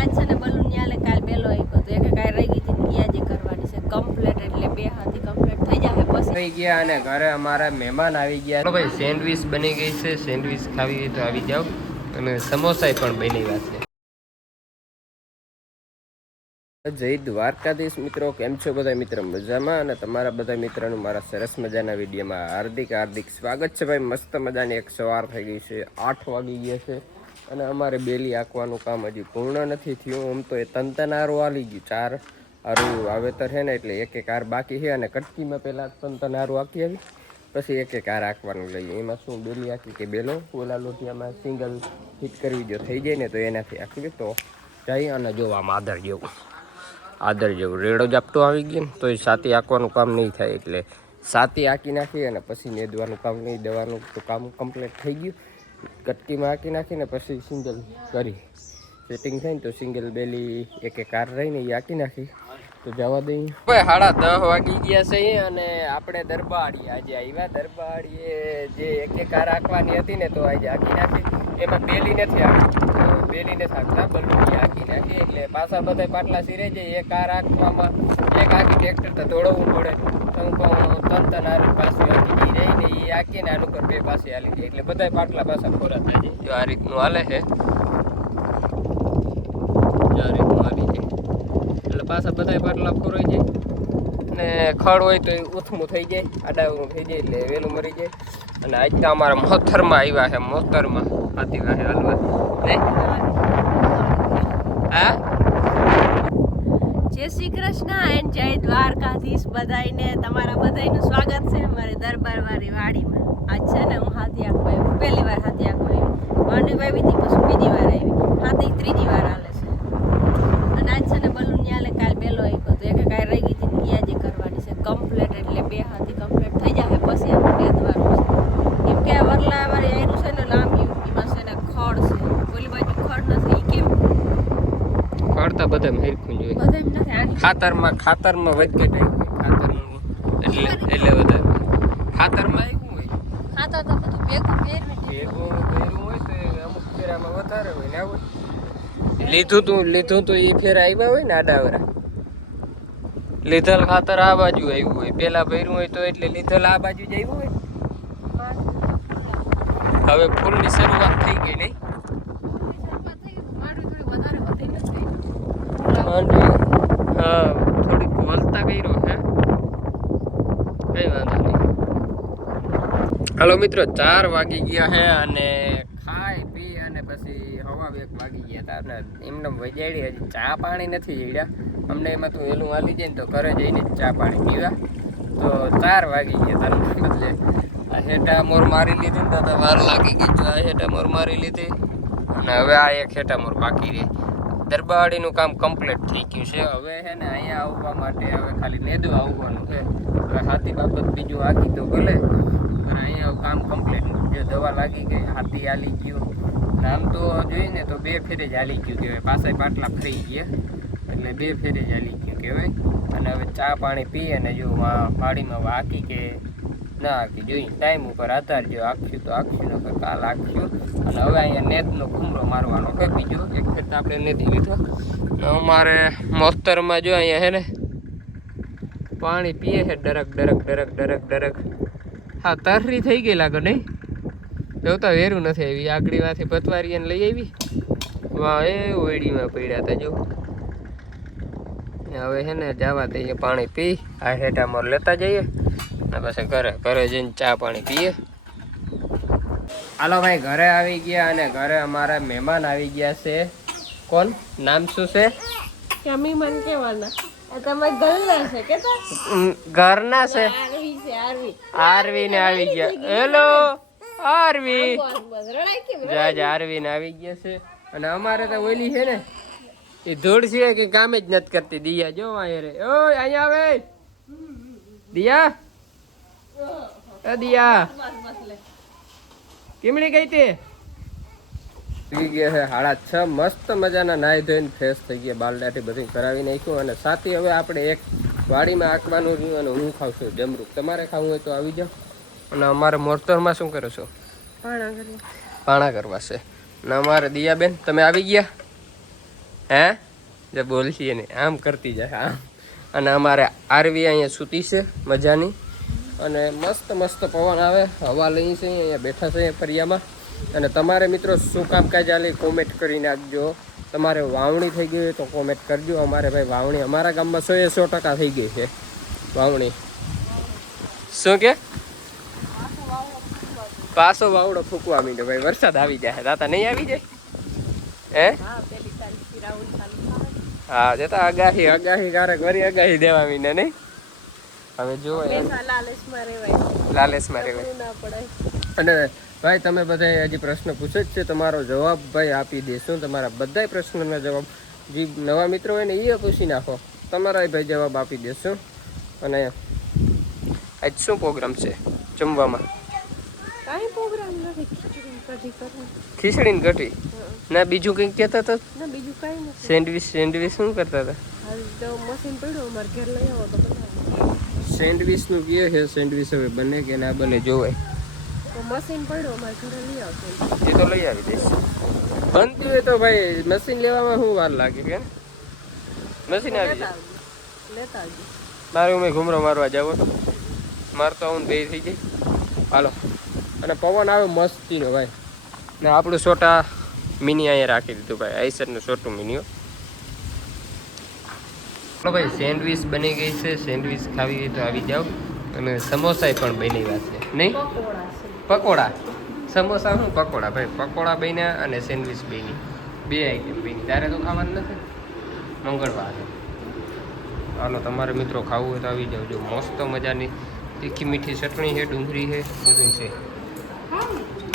આજ છે ને બલૂન ન્યાલે કાલ બેલો આપ્યો તો એક કાઈ રહી ગઈ હતી ન્યા જે કરવાની છે કમ્પ્લીટ એટલે બે હાથી કમ્પ્લીટ થઈ જાય પછી થઈ ગયા અને ઘરે અમારા મહેમાન આવી ગયા. ચાલો ભાઈ સેન્ડવિચ બની ગઈ છે, સેન્ડવિચ ખાવી હોય તો આવી જાઓ અને સમોસા પણ બની ગયા છે. જય દ્વારકાધીશ મિત્રો, કેમ છો બધા મિત્ર? મજામાં? અને તમારા બધા મિત્રોનું મારા સરસ મજાના વિડીયોમાં હાર્દિક હાર્દિક સ્વાગત છે. ભાઈ મસ્ત મજાની એક સવાર થઈ ગઈ છે, 8 વાગી ગયા છે અને અમારે બેલી આંકવાનું કામ હજી પૂર્ણ નથી થયું. આમ તો એ તંતનારું આવી ગયું, 4 આરું વાવેતર છે ને એટલે એક હાર બાકી છે અને કટકીમાં પહેલાં તંતનારું આંકી આવી પછી એક હાર આંકવાનું લઈએ. એમાં શું બેલી આંકી કે બેલો ઓલા લોટિયામાં સિંગલ ફિટ કરવી જો થઈ જાય ને તો એનાથી આંકવી તો જઈ અને જોવામાં આદર જેવું રેડો જાપતો આવી ગયો ને તો એ સાતી આંકવાનું કામ નહીં થાય એટલે સાતી આંકી નાખી અને પછી નેદવાનું કામ નહીં, દેવાનું તો કામ કમ્પ્લીટ થઈ ગયું. કટકીમાં આંકી નાખીને પછી સિંગલ કરી સેટિંગ થાય ને તો સિંગલ બેલી એક કાર રહીને એ આંકી નાખી તો જવા દઈએ. ભાઈ 10:30 વાગી ગયા છે અને આપણે દરબારી આજે આવ્યા. દરબારીએ જે એક કાર આંકવાની હતી ને તો આજે આંકી નાખી. એમાં બેલી નથી આવી, બેલીને થાકતા બલૂની આંકી નાખી એટલે પાછા બધા પાટલા સિરે જાય. એક કાર આંકવામાં એક આખી ટ્રેક્ટર તો દોડવું પડે. તન આરી પાછી આંકી રહીને એ આંકીને આનું પર બે પાસે હાલી જાય એટલે બધા પાટલા પાછા ખોરા થાય છે. જો આ રીતનું હાલે છે, જો આ રીતનું હાલી જાય એટલે પાછા બધા પાટલા ખોરાઈ જાય અને ખડ હોય તો ઉથમું થઈ જાય, આડાવું થઈ જાય એટલે વહેલું મરી જાય. અને આજ તો અમારા મોતરમાં આવ્યા છે, મોતરમાં હાથી વાહે હાલવા નહીં. હા, જય શ્રી કૃષ્ણ એન્ડ જય દ્વારકાધીશ બધાઈને. તમારા બધાનું સ્વાગત છે અમારી દરબારવાળી વાડીમાં. આજ છે ને હું હાથી આંકવા આવી, પહેલી વાર હાથી આંકવા આવી. માંડવી વાવી હતી પછી બીજી વાર આવી, હાથી ત્રીજી વાર હાલે છે. અને આજ છે ને બલૂન ન્યાલે કાલ બેલો આપ્યો તો એક કાઈ રહી ગઈ હતી ન્યા જે કરવાની છે કમ્પ્લીટ એટલે બે હાથી કમ્પ્લીટ થઈ જાય પછી આપણે નેદવાનું છે. કેમ કે આ વરલા વાળી આયરું છે ને લાંબી એમાં છે ને ખડ છે, ઓલી બાજુ ખડ નથી. કેમ ખડતા બધા હેરખું જોઈએ ખાતરમાં વધઘટ આવી હોય એટલે બધા ખાતરમાં આવ્યું હોય. ખાતર તો બધું ભેગું ફેરવી હોય તો અમુક ફેરામાં વધારે હોય ને હોય. લીધું તું એ ફેરા આવ્યા હોય ને આડાવરા. લીધેલ ખાતર આ બાજુ આવ્યું હોય, પેલા ભર્યું હોય તો એટલે લીધેલ આ બાજુ જ આવ્યું હોય. હવે ફૂલની શરૂઆત થઈ ગઈ નહીં? હા, થોડીક વલતા કર્યો છે, કઈ વાંધો નહીં. હાલો મિત્રો, 4 વાગી ગયા છે અને ખાઈ પી અને પછી 1:15 વાગી ગયા હતા અને એમને વજાડી હજી ચા પાણી નથી જડ્યા અમને. એમાં તો વહેલું હાલી જાય ને તો ઘરે જઈને ચા પાણી પીવા તો 4 વાગી ગયા તાર બદલે આ હેઠા મોર મારી લીધી ને તો વાર લાગી ગઈ. તો આ હેઠા મોર મારી લીધી અને હવે આ એક હેઠા મોર બાકી રહી. દરબારીનું કામ કમ્પ્લીટ થઈ ગયું છે. હવે છે ને અહીંયા આવવા માટે હવે ખાલી નેદવા આવવાનું છે. હવે હાથી બાબત બીજું આખી તો ભલે અને અહીંયા કામ કમ્પ્લીટ. જો દવા લાગી ગઈ, હાથી હાલી ગયું. આમ તો જોઈને તો 2 ફેરે જ હાલી ગયું કહેવાય, પાછા પાટલા ફરી ગયા એટલે 2 ફેરે જ હાલી ગયું કહેવાય. અને હવે ચા પાણી પી અને જો વાડીમાં આખી કે ના આખી જોઈને ટાઈમ ઉપર આધાર જો આખ્યું તો આખ્યું નકર કાલ આખ્યું. અને હવે અહીંયા નેતનો ઘૂમરો મારવાનો કે બીજો એક ફેર આપણે નેતી લીધો. અમારે મોસ્તરમાં જો અહીંયા હે ને પાણી પીએ છે ડરક. હા, તરરી થઈ ગઈ લાગે નહીં? જોતા વેરું નથી આવી. આગળી માંથી પતવારીને લઈ આવી વાહ એ ઓયડીમાં પડ્યા હતા જો. હવે છે ને જવા દઈએ, પાણી પી આ હેઠામાં લેતા જઈએ ને પછી ઘરે જઈને ચા પાણી પીએ. હાલો ભાઈ, ઘરે આવી ગયા અને ઘરે અમારા મહેમાન આવી ગયા છે. કોણ? નામ શું છે? મહેમાન કેવાના તમારે ઘરના છે કે ઘરના છે? આરવી ને આવી ગયા. હેલો આરવી, આરવી ને આવી ગયા છે. અને અમારે તો ઓલી છે ને એ ધૂળ છે કે કામે જ નથી કરતી. દિયા જો અહીંયા આવે. દિયા કેમડી ગઈ તે? પી ગયા છે 6:30. મસ્ત મજાના નાહી ધોઈને ફ્રેશ થઈ ગયા, બાલદાથી બધું કરાવી નાખ્યું. અને સાથે હવે આપણે એક વાડીમાં આંકવાનું રહ્યું અને હું ખાઉં છું જમરૂક. તમારે ખાવું હોય તો આવી જાઓ. અને અમારે મોરતરમાં શું કરો છો? પાણા કરવા છે. અને અમારે દિયાબેન તમે આવી ગયા? હે જે બોલશીએ ને આમ કરતી જાય આમ. અને અમારે આરવી અહીંયા સૂતી છે મજાની અને મસ્ત મસ્ત પવન આવે, હવા લઈ છે અહીંયા બેઠા છે ફરિયામાં. અને તમારે મિત્રો શું કામકાજ ચાલે કોમેન્ટ કરી નાખજો. તમારે વાવણી થઈ ગઈ હોય તો કોમેન્ટ કરજો. અમારે ભાઈ વાવણી અમારા ગામમાં 100% થઈ ગઈ છે વાવણી. શું કે પાછો વાવડો ફૂકવા માંડ્યો ભાઈ, વરસાદ આવી જાય. દાતા નહીં આવી જાય હે? હા જતા આગાહી કારક વરી આગાહી દેવા મીને નહીં. હવે જો લાલેશમાં રહેવાય. અને ભાઈ તમે બધા હજી પ્રશ્ન પૂછે જ છે, તમારો જવાબ ભાઈ આપી દેશું. તમારા બધા પ્રશ્નોના જવાબ જે નવા મિત્રો હોય ને એ પૂછી નાખો, તમારા ભાઈ જવાબ આપી દેશું. અને આજ શું પ્રોગ્રામ છે જમવામાં? કાંઈ પ્રોગ્રામ નથી, ખીચડી ને કઢી ના બીજું કંઈક કહેતા હતા? ના બીજું કાંઈ નથી. સેન્ડવીચ શું કરતા હતા? હાલ તો મશીન પડ્યું અમારે ઘેર લઈ આવો તો બનાવો. સેન્ડવીચનું કહે છે, સેન્ડવીચ હવે બને કે ના બને જોવાય. તો મશીન પડ્યું અમારે ઘરે લઈ આવશે. એ તો લઈ આવી દઈશ. બનતી હોય તો ભાઈ મશીન લેવામાં શું વાર લાગે કે મશીન આવી જાય. લેતા આવજો. મારે મેં ઘૂમરો મારવા જાવ તો મારતો આવું બે થઈ ગઈ. હાલો. અને પવન આવે મસ્તીનો ભાઈ. ને આપણું છોટા મિની અહીંયા રાખી દીધું ભાઈ, આઈસરનું છોટું મિનીઓ. ચાલો ભાઈ સેન્ડવીચ બની ગઈ છે. સેન્ડવીચ ખાવી હોય તો આવી જાઓ. અને સમોસા પણ બની ગયા છે નહીં? પકોડા સમોસા શું પકોડા ભાઈ, પકોડા બન્યા અને સેન્ડવીચ બની, બે આઈટમ બની. ત્યારે તો ખાવાનું નથી, મંગળવારે. હાલો તમારે મિત્રો ખાવું હોય તો આવી જાવ. જો મસ્ત મજાની તીખી મીઠી ચટણી છે, ડુંગળી છે, બધું છે.